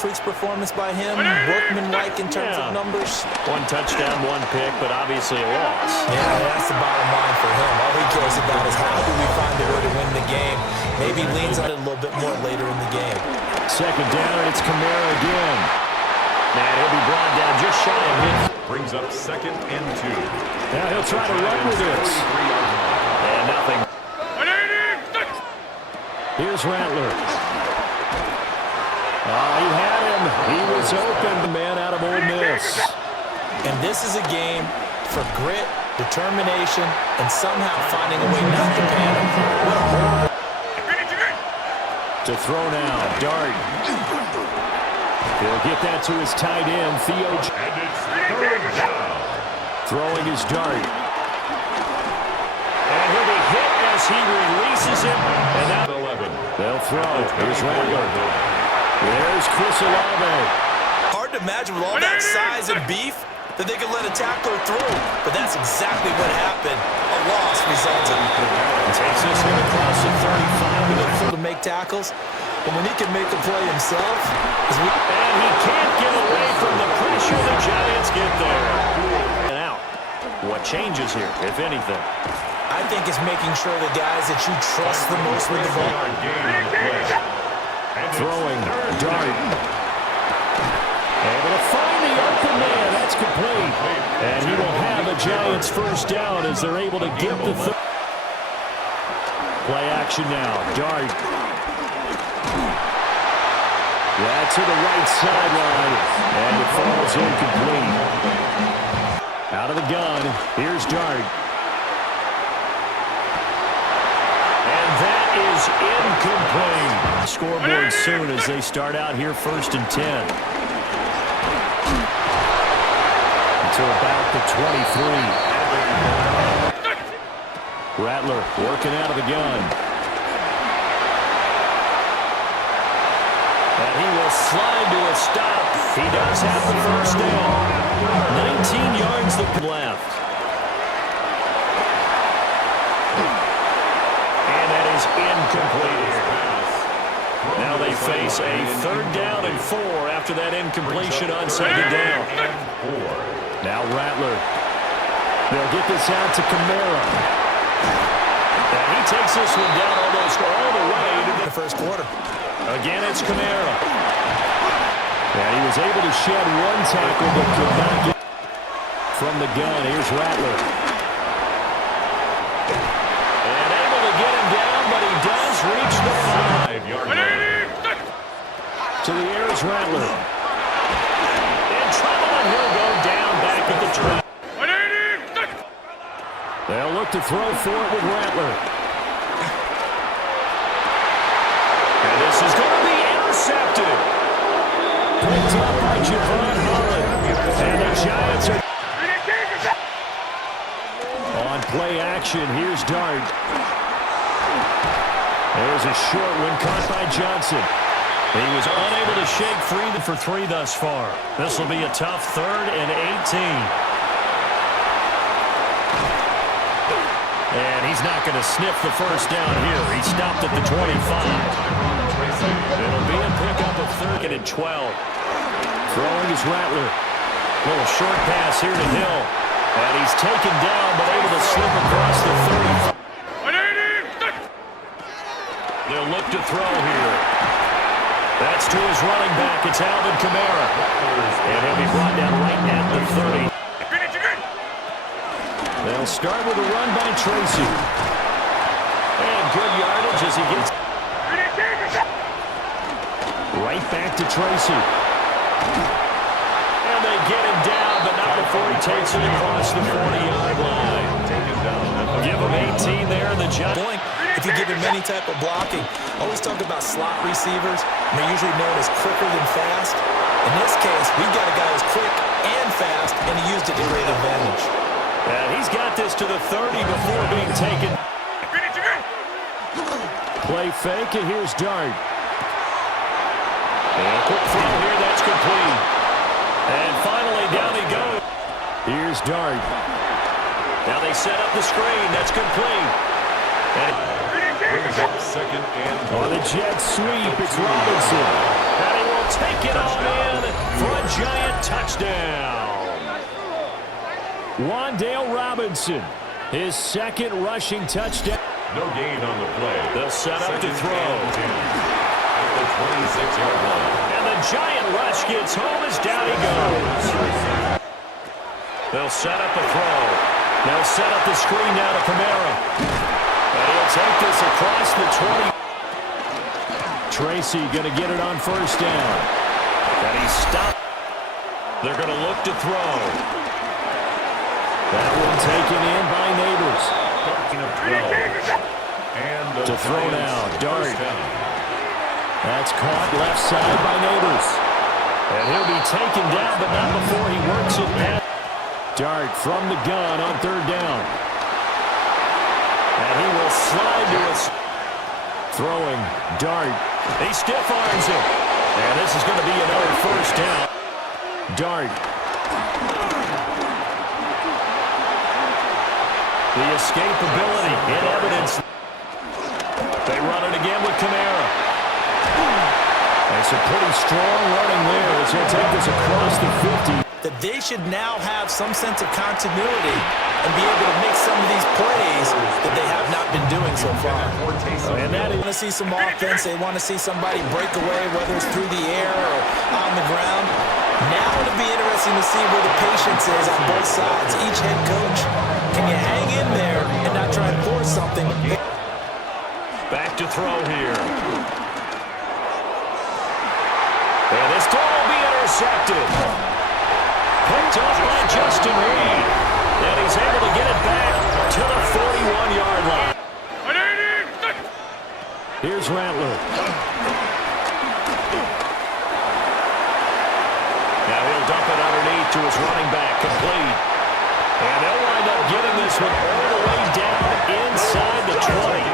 last week's performance by him, workmanlike in terms of numbers. One touchdown, one pick, but obviously a loss. Yeah, that's the bottom line for him. All he cares about is how do we find a way to win the game. Maybe leans on it a little bit more later in the game. Second down, and it's Kamara again. And he'll be brought down just shy of him. Brings up 2nd and 2. Now he'll try to run with this. And nothing. Here's Rattler. He had him. He was open. The man out of Ole Miss. And this is a game for grit, determination, and somehow finding a way not to panic. What a horrible. To throw now, Dart. He'll get that to his tight end, Theo. And it's 3rd down. Throwing his Dart. And he'll be hit as he releases him. And now 11. They'll throw. Here's Rattler. There's Chris Olave. Hard to imagine with all that size and beef that they could let a tackler through. But that's exactly what happened. A loss resulted. Takes this one across the 35 to make tackles. But when he can make the play himself, and he can't get away from the pressure the Giants get there. And out. What changes here, if anything? I think it's making sure the guys that you trust the most with the ball. Throwing, Dart. Able to find the open man. That's complete. And he will have a Giants first down as they're able to get the play action now. Dart. Yeah, to the right sideline. And it falls incomplete. Out of the gun. Here's Dart. And that is incomplete. Scoreboard soon as they start out here 1st and 10. Until about the 23. Rattler working out of the gun. And he will slide to a stop. He does have the first down. 19 yards left. And that is incomplete. Now they face a 3rd down and 4 after that incompletion on 2nd down. Now Rattler. They'll get this out to Kamara. And he takes this one down almost all the way to the first quarter. Again, it's Kamara. And he was able to shed one tackle, but could not get from the gun. Here's Rattler. And able to get him down, but he does reach the 5-yard line. To the air is Rattler. In trouble, and he'll go down back at the track. They'll look to throw for it with Rattler. And this is going to be intercepted. Picked up by Javon Holland. And the Giants are on play action. Here's Dart. There's a short one caught by Johnson. He was unable to shake free for 3 thus far. This will be a tough 3rd and 18. And he's not going to sniff the first down here. He stopped at the 25. It'll be a pickup of 3rd and 12. Throwing is Rattler. Little short pass here to Hill. And he's taken down, but able to slip across the 30. They'll look to throw here. That's to his running back. It's Alvin Kamara. And he'll be brought down right at the 30. They'll start with a run by Tracy. And good yardage as he gets right back to Tracy. And they get him down, but not before he takes it across the 40-yard line. Give him 18 there. The Giants. If you give him any type of blocking, always talk about slot receivers. They're usually known as quicker than fast. In this case, we've got a guy who's quick and fast, and he used it to great advantage. And he's got this to the 30 before being taken. Play fake, and here's Dart. And a quick throw here, that's complete. And finally, down he goes. Here's Dart. Now they set up the screen, that's complete. And brings up 2nd and 4. on the jet sweep, it's Robinson. And he will take it all in for a giant touchdown. Wan'Dale Robinson, his second rushing touchdown. No gain on the play. They'll set up to throw. At the 26-yard line. And the giant rush gets home as down he goes. They'll set up a throw. They'll set up the screen now to Kamara. And he'll take this across the 20. Tracy going to get it on first down. And he stopped. They're going to look to throw. That one taken in by Neighbors. And To throw now, Dart. That's caught left side by Neighbors. And he'll be taken down, but not before he works it back. Dart from the gun on third down. And he will slide to us. Throwing, Dart. He stiff arms it. And this is going to be another first down. Dart. The escapability in evidence. They run it again with Kamara. That's a pretty strong running there as he'll take this across the 50. That they should now have some sense of continuity and be able to make some of these plays that they have not been doing so far. And that They is want to see some offense. They want to see somebody break away, whether it's through the air or on the ground. Now it'll be interesting to see where the patience is on both sides. Each head coach, can you hang in there and not try and force something? back to throw here. And this throw will be intercepted. Picked up by Justin Reed. And he's able to get it back to the 41-yard line. Here's Rattler. Now he'll dump it underneath to his running back, complete. And they'll wind up getting this one all the way down inside the 20.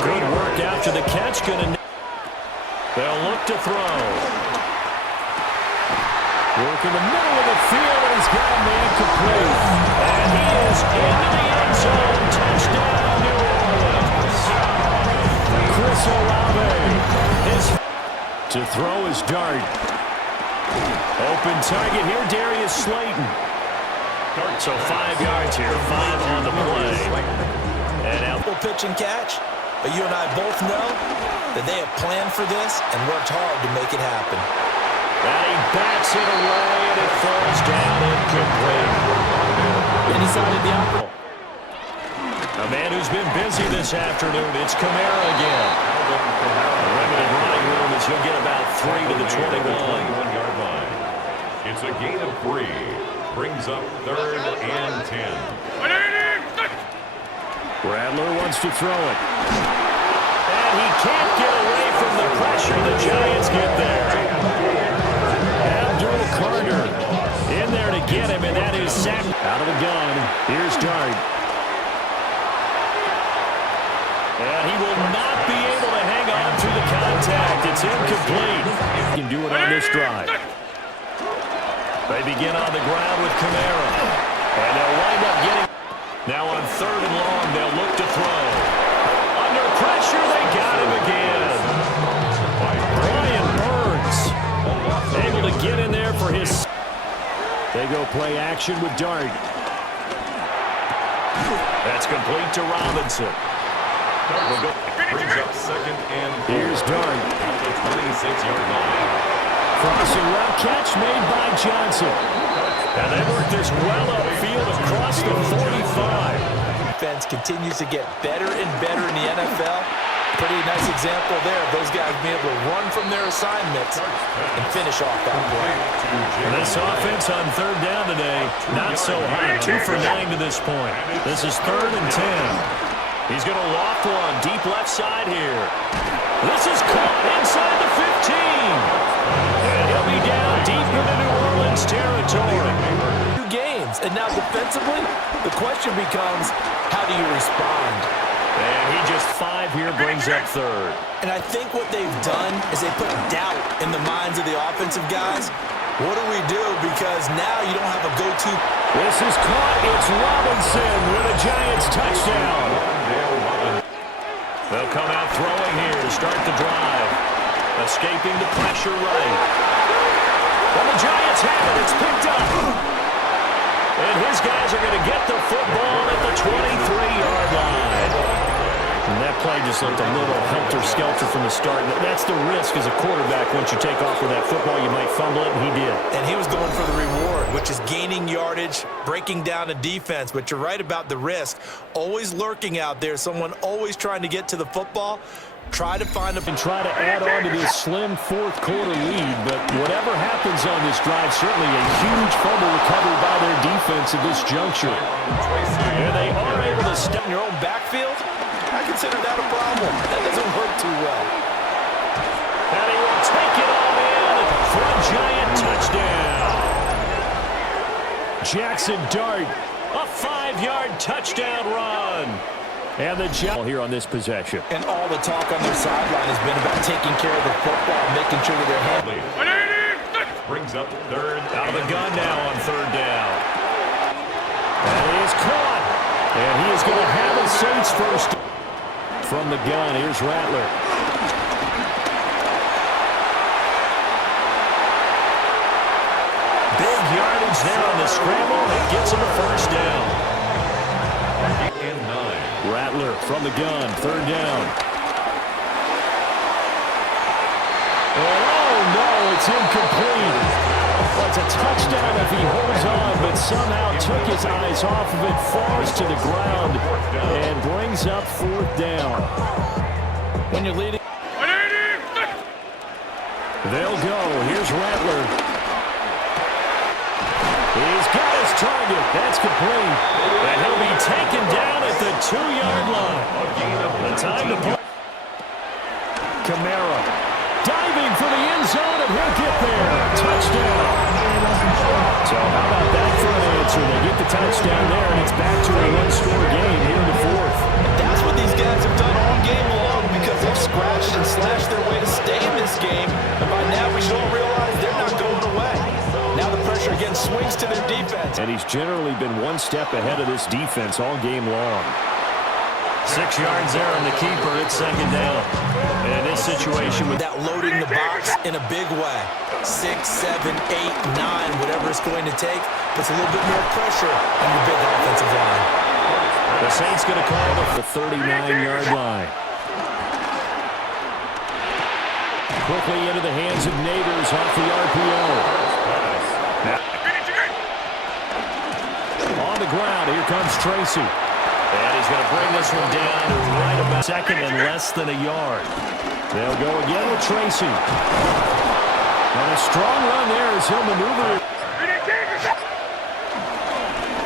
Good work after the catch. They'll look to throw. Work in the middle of the field, and he's got a man complete. And he is into the end zone. Touchdown, New Orleans. Chris Olave. To throw his dart. Open target here, Darius Slayton. So 5 yards here, 5 on the play. And Ample pitch and catch, but you and I both know that they have planned for this and worked hard to make it happen. And he bats it away, and it falls down incomplete. They decided the opposite. A man who's been busy this afternoon, it's Kamara again. Limited running room as he'll get about 3 to the 21-yard line. It's a gain of 3. Brings up 3rd and 10. Rattler wants to throw it. And he can't get away from the pressure. The Giants get there. Abdul Carter in there to get him, and that is Saquon. Out of the gun. Here's Dart. And he will not be able to hang on to the contact. It's incomplete. He can do it on this drive. They begin on the ground with Kamara. And they'll wind up getting... Now on 3rd and long, they'll look to throw. Under pressure, they got him again. Brian Burns able to get in there for his... They go play action with Dart. That's complete to Robinson. Brings up 2nd and 4. Here's Dart. At the 26-yard line. Crossing route catch made by Johnson. And they work this well upfield across the 45. Defense continues to get better and better in the NFL. Pretty nice example there of those guys being able to run from their assignments and finish off that play. And this offense on 3rd down today, not so hot. 2 for 9 to this point. This is 3rd and 10. He's going to loft one deep left side here. This is caught inside the 15. And he'll be down deep into New Orleans territory. 2 games, and now defensively, the question becomes, how do you respond? And he just 5 here, brings up 3rd. And I think what they've done is they put doubt in the minds of the offensive guys. What do we do? Because now you don't have a go-to. This is caught. It's Robinson with a Giants touchdown. They'll come out throwing here to start the drive. Escaping the pressure right. And the Giants have it. It's picked up. And his guys are going to get the football at the 23-yard line. And that play just looked a little helter-skelter from the start. That's the risk as a quarterback. Once you take off with that football, you might fumble it, and he did. And he was going for the reward, which is gaining yardage, breaking down a defense. But you're right about the risk. Always lurking out there, someone always trying to get to the football. Try to find a... And try to add on to this slim fourth-quarter lead. But whatever happens on this drive, certainly a huge fumble recovery by their defense at this juncture. And they are able to step in your own backfield. I consider that a problem. That doesn't work too well. And he will take it all in for a Giant touchdown. Jackson Dart, a 5-yard touchdown run. And the Giants here on this possession. And all the talk on their sideline has been about taking care of the football, making sure that they're handling. Brings up third. Out of the gun now on third down. And he is caught. And he is going to have a Saints first. From the gun, here's Rattler. Big yardage there on the scramble. It gets him a first down. And 9. Rattler from the gun, third down. Oh, no, it's incomplete. Well, it's a touchdown if he holds on, but somehow took his eyes off of it, falls to the ground, and brings up fourth down. When you're leading... They'll go. Here's Rattler. He's got his target. That's complete. And he'll be taken down at the 2-yard line. The time to play. Kamara diving for the end zone, and he'll get there. Touchdown. So how about that for an answer? They get the touchdown there, and it's back to a one-score game here in the fourth. That's what these guys have done all game long because they've scratched and slashed their way to stay in this game. And by now we should all realize they're not going away. Now the pressure again swings to their defense. And he's generally been one step ahead of this defense all game long. 6 yards there on the keeper. It's second down. And this situation with that loading the box in a big way. 6, 7, 8, 9, whatever it's going to take, puts a little bit more pressure on your big offensive line. The Saints going to call the 39-yard line. Quickly into the hands of Neighbors off the RPO. On the ground, here comes Tracy. And he's going to bring this one down to right about second and less than a yard. They'll go again with Tracy. And a strong run there as he'll maneuver.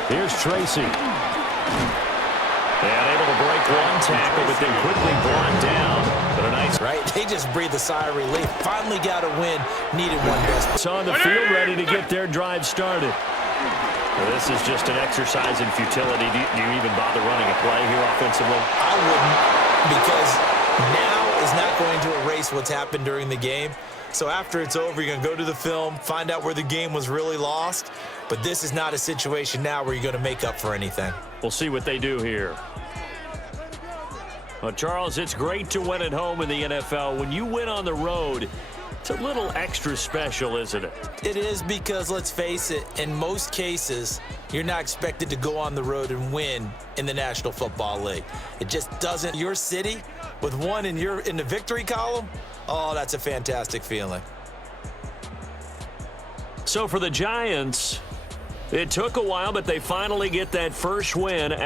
Here's Tracy. And able to break one tackle, but then quickly brought down. But a nice... Right? They just breathed a sigh of relief. Finally got a win. Needed one best. It's on the field ready to get their drive started. Well, this is just an exercise in futility. Do you even bother running a play here offensively? I wouldn't, because now is not going to erase what's happened during the game. So after it's over, you're going to go to the film, find out where the game was really lost. But this is not a situation now where you're going to make up for anything. We'll see what they do here. Well, Charles, it's great to win at home in the NFL. When you win on the road, it's a little extra special, isn't it? It is, because let's face it, in most cases, you're not expected to go on the road and win in the National Football League. It just doesn't. Your city with one in the victory column, oh, that's a fantastic feeling. So for the Giants, it took a while, but they finally get that first win after